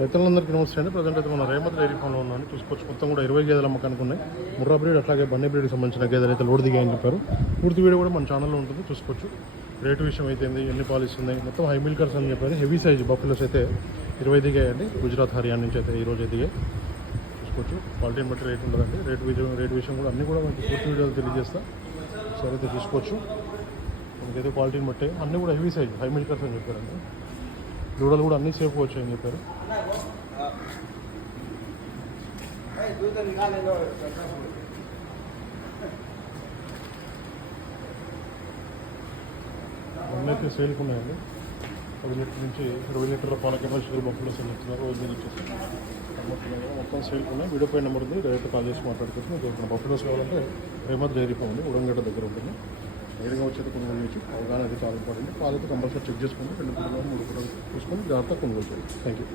రైతులందరికీ నమస్తే అండి. ప్రజెంట్ అయితే మన రేమత్ డైరీ ఫామ్లో ఉన్నాను. చూసుకోవచ్చు మొత్తం కూడా 20 గేదెలు అమ్మకానికి ఉన్నాయి. ముర్రా బ్రీడ్ అట్లాగే బన్నీ బ్రీడ్కి సంబంధించిన గేదెలు అయితే లోడ్ దిగాయని చెప్పారు. పూర్తి వీడియో కూడా మన ఛానల్లో ఉంటుంది, చూసుకోవచ్చు. రేటు విషయం అయితే ఎన్ని పాలు ఇస్తుంది, మొత్తం హై మిల్కర్స్ అని చెప్పారు. హెవీ సైజ్ బఫెలోస్ అయితే 20 దిగాయండి. గుజరాత్ హర్యానా నుంచి అయితే ఈరోజు దిగాయి. చూసుకోవచ్చు క్వాలిటీని బట్టి రేట్ ఉండదండి. రేటు విషయం కూడా అన్నీ కూడా మనకి పూర్తి వీడియోలు తెలియజేస్తా. సరే అయితే చూసుకోవచ్చు. మనకైతే క్వాలిటీని బట్టి అన్నీ కూడా హెవీ సైజ్ హై మిల్కర్స్ అని చెప్పారండి. దూడలు కూడా అన్నీ సేఫ్గా వచ్చాయని చెప్పారు. అన్నైతే సేల్కి ఉన్నాయండి. 10 లీటర్ నుంచి 20 లీటర్ల పాల కెపాసిటీ బఫెలోస్ అని చెప్తున్నారు. రోజు వచ్చేసి మొత్తం సేల్కి ఉన్నాయి. వీడియో పై నెంబర్ ఉంది, డైరెక్ట్ కాల్ చేసి మాట్లాడుకోవచ్చు. మీకు బఫెలోస్ కావాలంటే రేమత్ డైరీ ఫామ్ ఉంది, ఉడంగడ్డ దగ్గర ఉంటుంది. నేరుగా వచ్చేది కొనుగోలు చేసి అవగాహన అయితే చాలా ఇంపార్టెంట్. పాలైతే కంపల్సరీ చెక్ చేసుకుని 2 3 చూసుకొని జాగ్రత్తగా కొనుగోలు చేయాలి. Thank you.